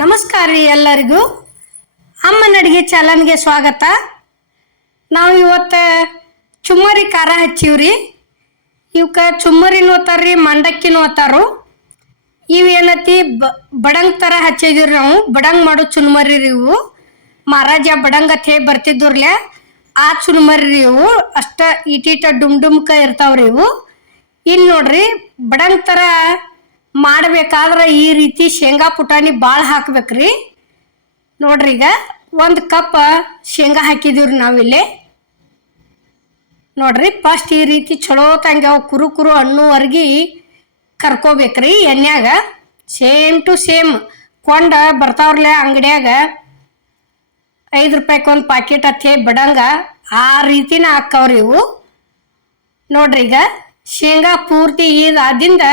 ನಮಸ್ಕಾರ ರೀ ಎಲ್ಲರಿಗೂ. ಅಮ್ಮನ ಅಡುಗೆ ಚಾಲನ್ಗೆ ಸ್ವಾಗತ. ನಾವು ಇವತ್ತು ಚುಮ್ಮರಿ ಖಾರ ಹಚ್ಚಿವ್ರಿ. ಇವಕ್ಕೆ ಚುಮ್ಮರಿನೂ ಓದ್ತಾರ್ರಿ ಮಂಡಕ್ಕಿನೂ ಓದ್ತಾರು ಇವೇನತಿ ಬ, ಬಡಂಗ್ ಥರ ಹಚ್ಚಿದೀವ್ರಿ ನಾವು. ಬಡಂಗ್ ಮಾಡೋ ಚುನ್ಮರಿ ರೀ ಇವು. ಮಹಾರಾಜ ಬಡಂಗ್ ಅಂತ ಹೇಳಿ ಆ ಚುನ್ಮರಿ ರೀ ಇವು. ಅಷ್ಟ ಇಟೀಟ ಡುಮ್ ಡುಮ್ಕ ಇರ್ತಾವ್ರಿ ಇವು. ಇನ್ನು ನೋಡ್ರಿ, ಬಡಂಗ್ ಥರ ಮಾಡ್ಬೇಕಾದ್ರೆ ಈ ರೀತಿ ಶೇಂಗಾ ಪುಟಾಣಿ ಭಾಳ ಹಾಕ್ಬೇಕ್ರಿ. ನೋಡ್ರಿ ಈಗ ಒಂದು ಕಪ್ ಶೇಂಗಾ ಹಾಕಿದೀವ್ರಿ ನಾವಿಲ್ಲಿ. ನೋಡ್ರಿ ಫಸ್ಟ್ ಈ ರೀತಿ ಚಲೋ ತಂಗ ಅವು ಕುರು ಕುರು ಹಣ್ಣುವರ್ಗಿ ಕರ್ಕೋಬೇಕ್ರಿ ಎಣ್ಣೆಗ ಸೇಮ್ ಟು ಸೇಮ್ ಕೊಂಡ ಬರ್ತಾವ್ರಲ್ಲೇ ಅಂಗಡಿಯಾಗ ಐದು ರೂಪಾಯಿಗೆ ಒಂದು ಪಾಕೆಟ್ ಹತ್ತಿ ಬಡಂಗ ಆ ರೀತಿನ ಹಾಕವ್ರಿ ಇವು. ನೋಡ್ರಿ ಈಗ ಶೇಂಗಾ ಪೂರ್ತಿ ಇದಾದಿಂದ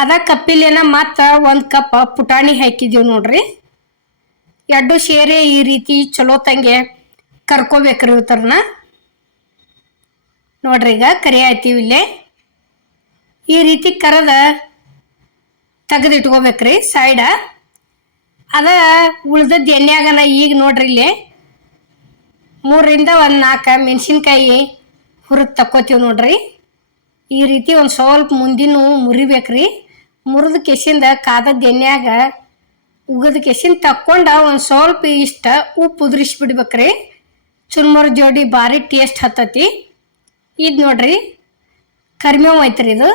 ಅದ ಕಪ್ಪಿಲೇನ ಮತ್ತು ಒಂದು ಕಪ್ ಪುಟಾಣಿ ಹಾಕಿದೀವಿ ನೋಡ್ರಿ. ಎರಡು ಸೇರಿ ಈ ರೀತಿ ಚಲೋ ತಂಗೆ ಕರ್ಕೋಬೇಕ್ರಿ ಇವತ್ತರ್ನ ನೋಡ್ರಿ ಈಗ ಕರಿ ಆಯ್ತೀವಿ ಇಲ್ಲೇ. ಈ ರೀತಿ ಕರದ ತೆಗೆದಿಟ್ಕೋಬೇಕ್ರಿ ಸೈಡ. ಅದ ಉಳ್ದದ್ದು ಎಣ್ಣೆಯಾಗನ ಈಗ ನೋಡ್ರಿ ಇಲ್ಲಿ. ಮೂರರಿಂದ ಒಂದು ನಾಲ್ಕು ಮೆಣಸಿನ್ಕಾಯಿ ಹುರಿದು ತಕ್ಕೋತೀವಿ ನೋಡ್ರಿ. ಈ ರೀತಿ ಒಂದು ಸ್ವಲ್ಪ ಮುಂದಿನ ಮುರಿಬೇಕ್ರಿ. ಮುರಿದ ಕೆಸಿಂದ ಕಾದ ಎಣ್ಣೆಯಾಗ ಉಗದ ಕೆಸಿಂದ ತಕ್ಕೊಂಡ ಒಂದು ಸ್ವಲ್ಪ ಇಷ್ಟ ಉಪ್ಪು ಉದುರಿಸಿ ಬಿಡ್ಬೇಕ್ರಿ. ಚುರ್ಮುರ ಜೋಡಿ ಭಾರಿ ಟೇಸ್ಟ್ ಹತ್ತತಿ. ಇದು ನೋಡ್ರಿ ಕರಿಮೇವು ಐತ್ರಿ ಇದು.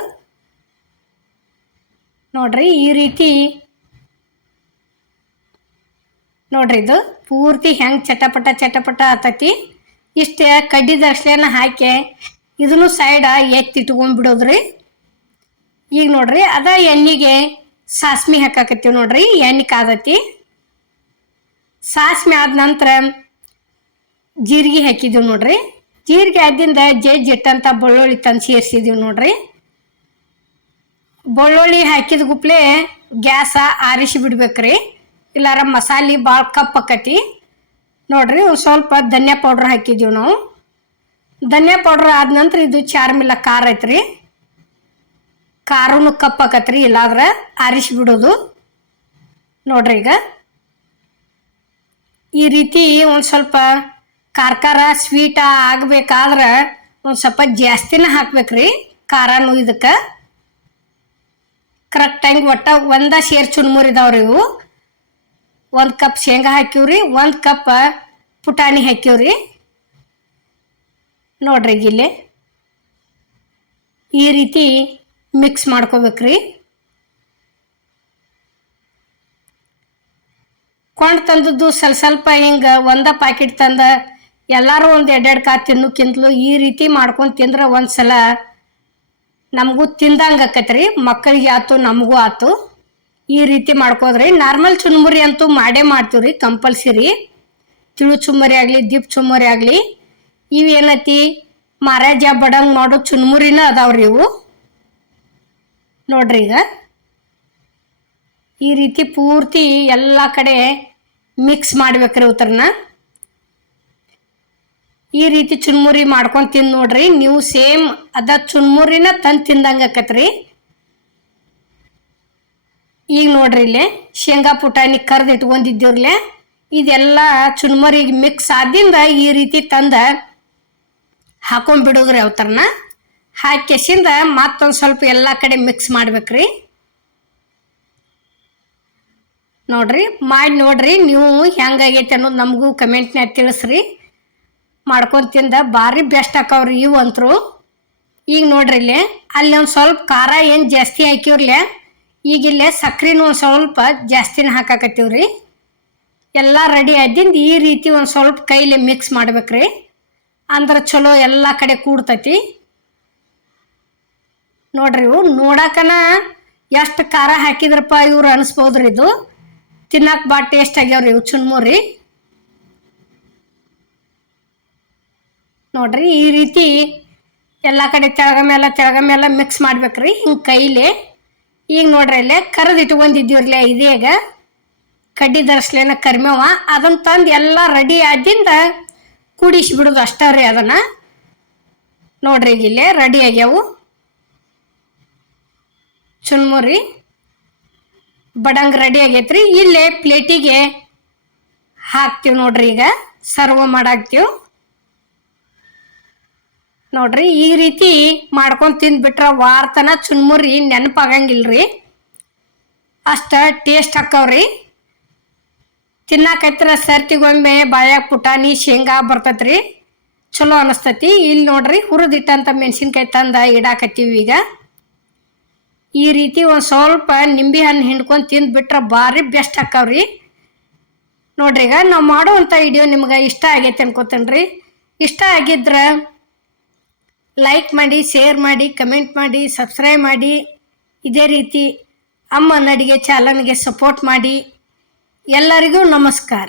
ನೋಡ್ರಿ, ಈ ರೀತಿ ನೋಡ್ರಿ ಇದು. ಪೂರ್ತಿ ಹೆಂಗೆ ಚಟಪಟ ಚಟಪಟ ಆತತಿ ಇಷ್ಟೇ ಕಡ್ಡಿ ದರ್ಶನ ಹಾಕಿ, ಇದನ್ನು ಸೈಡ ಎತ್ತಿಟ್ಕೊಂಡ್ಬಿಡೋದ್ರಿ ಈಗ ನೋಡ್ರಿ, ಅದ ಎಣ್ಣೆಗೆ ಸಾಸ್ಮಿ ಹಾಕಾಕತ್ತೀವಿ ನೋಡ್ರಿ, ಎಣ್ಣೆ ಕಾದತಿ. ಸಾಸ್ಮಿ ಆದ ನಂತರ ಜೀರಿಗೆ ಹಾಕಿದ್ದೀವಿ ನೋಡ್ರಿ. ಜೀರಿಗೆ ಆದ್ದಿಂದ ಜೆಟ್ಟಂತ ಬೆಳ್ಳುಳ್ಳಿ ತಂದು ಸೇರಿಸಿದೀವಿ ನೋಡ್ರಿ. ಬೆಳ್ಳುಳ್ಳಿ ಹಾಕಿದ ಗುಪ್ಲೆ ಗ್ಯಾಸ ಆರಿಸಿ ಬಿಡ್ಬೇಕ್ರಿ. ಇಲ್ಲಾರ ಮಸಾಲೆ ಭಾಳ ಕಪ್ ಆಕತಿ. ನೋಡ್ರಿ ಸ್ವಲ್ಪ ಧನಿಯಾ ಪೌಡ್ರ್ ಹಾಕಿದ್ದೀವಿ ನಾವು. ಧನಿಯಾ ಪೌಡ್ರ್ ಆದ ನಂತರ ಇದು ಚಾರ್ಮಿಲ್ಲ ಖಾರ ಐತ್ರಿ. ಖಾರನು ಕಪ್ ಆಕತ್ರಿ ಇಲ್ಲಾದ್ರೆ ಆರಿಸಿ ಬಿಡೋದು. ನೋಡ್ರಿ ಈಗ. ಈ ರೀತಿ ಒಂದು ಸ್ವಲ್ಪ ಖಾರ ಸ್ವೀಟ ಆಗ್ಬೇಕಾದ್ರೆ ಒಂದು ಸ್ವಲ್ಪ ಜಾಸ್ತಿನ ಹಾಕ್ಬೇಕ್ರಿ ಖಾರನು ಇದಕ್ಕೆ. ಕರೆಕ್ಟಾಗಿ ಒಟ್ಟ ಒಂದ ಸೇರ್ ಇದಾವ್ರಿ ಇವು. ಒಂದು ಕಪ್ ಶೇಂಗಾ ಹಾಕಿವ್ರಿ ಒಂದು ಕಪ್ ಪುಟಾಣಿ ಹಾಕಿವ್ರಿ ನೋಡ್ರಿ ಇಲ್ಲಿ. ಈ ರೀತಿ ಮಿಕ್ಸ್ ಮಾಡ್ಕೋಬೇಕ್ರಿ. ಕೊಂಡು ತಂದದ್ದು ಸ್ವಲ್ಪ ಸ್ವಲ್ಪ ಹಿಂಗೆ ಒಂದ ಪ್ಯಾಕೆಟ್ ತಂದ ಎಲ್ಲರೂ ಒಂದು ಎರಡೆರಡು ಕಾ ತಿನ್ನೋಕ್ಕಿಂತಲೂ ಈ ರೀತಿ ಮಾಡ್ಕೊಂಡು ತಿಂದ್ರೆ ಒಂದು ಸಲ ನಮಗೂ ತಿಂದಂಗೆ ಆಕತ್ರಿ, ಮಕ್ಕಳಿಗೆ ಆಯ್ತು ನಮಗೂ ಆಯ್ತು ಈ ರೀತಿ ಮಾಡ್ಕೋದ್ರಿ. ನಾರ್ಮಲ್ ಚುನ್ಮುರಿ ಅಂತೂ ಮಾಡೇ ಮಾಡ್ತೀವ್ರಿ, ಕಂಪಲ್ಸರಿ. ತಿಳು ಚುಮ್ಮರಿ ಆಗಲಿ, ದೀಪ್ ಚುಮ್ಮರಿ ಆಗಲಿ. ಇವೇನೈತಿ ಮಹಾರಾಜ ಬಡಂಗ್ ಮಾಡೋ ಚುನ್ಮುರಿನ ಅದಾವ್ರಿ ಇವು. ನೋಡ್ರಿ ಈಗ. ಈ ರೀತಿ ಪೂರ್ತಿ ಎಲ್ಲ ಕಡೆ ಮಿಕ್ಸ್ ಮಾಡ್ಬೇಕ್ರಿ ಉತ್ತರನ. ಈ ರೀತಿ ಚುನ್ಮುರಿ ಮಾಡ್ಕೊಂಡು ತಿಂದು ನೋಡ್ರಿ. ನೀವು ಸೇಮ್ ಅದ ಚುನ್ಮುರಿನ ತಂದು ತಿಂದಂಗೆ ಆಕತ್ರಿ. ಈಗ ನೋಡ್ರಿ ಇಲ್ಲಿ, ಶೇಂಗಾ ಪುಟಾಣಿ ಕರ್ದು ಇಟ್ಕೊಂಡಿದ್ದೀವ್ರಲೆ ಇದೆಲ್ಲ ಚುನ್ಮುರಿಗೆ ಮಿಕ್ಸ್ ಆದಿಂದ ಈ ರೀತಿ ತಂದ ಹಾಕೊಂಡ್ಬಿಡೋದ್ರಿ ಅವತರನ ಹಾಕಿಸಿಂದ ಮತ್ತೊಂದು ಸ್ವಲ್ಪ ಎಲ್ಲ ಕಡೆ ಮಿಕ್ಸ್ ಮಾಡ್ಬೇಕ್ರಿ. ನೋಡ್ರಿ, ಮಾಡಿ ನೋಡ್ರಿ, ನೀವು ಹೆಂಗಾಗೈತೆ ಅನ್ನೋದು ನಮಗೂ ಕಮೆಂಟ್ನ್ಯಾಗ ತಿಳಿಸ್ರಿ. ಮಾಡ್ಕೊಂಡು ತಿಂದ ಭಾರಿ ಬೆಸ್ಟ್ ಹಾಕವ್ರಿ ಇವು ಅಂತರು ಈಗ ನೋಡ್ರಿ ಇಲ್ಲಿ, ಅಲ್ಲಿ ಒಂದು ಸ್ವಲ್ಪ ಖಾರ ಏನು ಜಾಸ್ತಿ ಹಾಕಿವ್ರಲೆ ಈಗ ಇಲ್ಲೇ ಒಂದು ಸ್ವಲ್ಪ ಜಾಸ್ತಿನ ಹಾಕಾಕತ್ತೀವ್ರಿ. ಎಲ್ಲ ರೆಡಿ ಆದ್ದಿಂದ ಈ ರೀತಿ ಒಂದು ಸ್ವಲ್ಪ ಕೈಲಿ ಮಿಕ್ಸ್ ಮಾಡ್ಬೇಕ್ರಿ. ಅಂದ್ರೆ ಚಲೋ ಎಲ್ಲ ಕಡೆ ಕೂಡ್ತೈತಿ. ನೋಡ್ರಿ, ಇವು ನೋಡಕನ ಎಷ್ಟು ಖಾರ ಹಾಕಿದ್ರಪ್ಪ ಇವ್ರು ಅನಿಸ್ಬೋದ್ರಿ ಇದು. ತಿನ್ನಕ್ಕೆ ಬಾ ಟೇಸ್ಟ್ ಆಗ್ಯಾವ್ರಿ ಇವು ಚುನ್ಮೂರಿ ನೋಡ್ರಿ, ಈ ರೀತಿ ಎಲ್ಲ ಕಡೆ ತೆಳಗ ಮೇಲೆ ತೆಳಗ ಮೇಲೆ ಮಿಕ್ಸ್ ಮಾಡ್ಬೇಕ್ರಿ ಹಿಂಗೆ ಕೈಲಿ. ಈಗ ನೋಡ್ರಿ, ಇಲ್ಲೇ ಕರೆದು ಇಟ್ಕೊಂಡಿದ್ದೀವ್ರಲ್ಲೇ ಇದೀಗ ಕಡ್ಡಿ ದರ್ಸ್ಲೇನ ಕರ್ಮೇವ ಅದನ್ನ ತಂದು ಎಲ್ಲ ರೆಡಿ ಆದಿಂದ ಕೂಡಿಸಿ ಬಿಡೋದು ಅಷ್ಟೇ ರೀ ಅದನ್ನು. ನೋಡ್ರಿ, ಈಗ ಇಲ್ಲೇ ರೆಡಿ ಆಗ್ಯಾವು. ಚುನ್ಮುರಿ ಬಡಂಗ್ ರೆಡಿ ಆಗೈತ್ರಿ. ಇಲ್ಲೇ ಪ್ಲೇಟಿಗೆ ಹಾಕ್ತೀವಿ ನೋಡ್ರಿ ಈಗ. ಸರ್ವ್ ಮಾಡಾಕ್ತೀವಿ. ನೋಡ್ರಿ, ಈ ರೀತಿ ಮಾಡ್ಕೊಂಡು ತಿಂದ್ಬಿಟ್ರ ವಾರ್ತನ ಚುನ್ಮುರಿ ನೆನಪಾಗಂಗಿಲ್ರಿ. ಅಷ್ಟ ಟೇಸ್ಟ್ ಹಾಕವ್ರಿ ತಿನ್ನಾಕೈತ್ರ ಸರ್ತಿಗೊಮ್ಮೆ ಬಾಯಾಗ ಪುಟಾಣಿ ಶೇಂಗಾ ಬರ್ತೈತ್ರಿ. ಚಲೋ ಅನಿಸ್ತೈತಿ. ಇಲ್ಲಿ ನೋಡ್ರಿ ಹುರಿದಿಟ್ಟಂತ ಮೆಣಸಿನ್ಕಾಯಿ ತಂದ ಇಡಾಕತ್ತೀವಿ ಈಗ. ಈ ರೀತಿ ಒಂದು ಸ್ವಲ್ಪ ನಿಂಬೆ ಹಣ್ಣು ಹಿಂಡ್ಕೊಂಡು ತಿಂದುಬಿಟ್ರೆ ಭಾರಿ ಬೆಸ್ಟ್ ಹಾಕವ್ರಿ ನೋಡ್ರಿ ಈಗ ನಾವು ಮಾಡುವಂಥ ವಿಡಿಯೋ ನಿಮ್ಗೆ ಇಷ್ಟ ಆಗೈತೆ ಅನ್ಕೋತೇನ್ರಿ. ಇಷ್ಟ ಆಗಿದ್ರೆ ಲೈಕ್ ಮಾಡಿ ಶೇರ್ ಮಾಡಿ ಕಮೆಂಟ್ ಮಾಡಿ ಸಬ್ಸ್ಕ್ರೈಬ್ ಮಾಡಿ. ಇದೇ ರೀತಿ ಅಮ್ಮನ ಅಡಿಗೆ ಚಾಲನ್ಗೆ ಸಪೋರ್ಟ್ ಮಾಡಿ. ಎಲ್ಲರಿಗೂ ನಮಸ್ಕಾರ.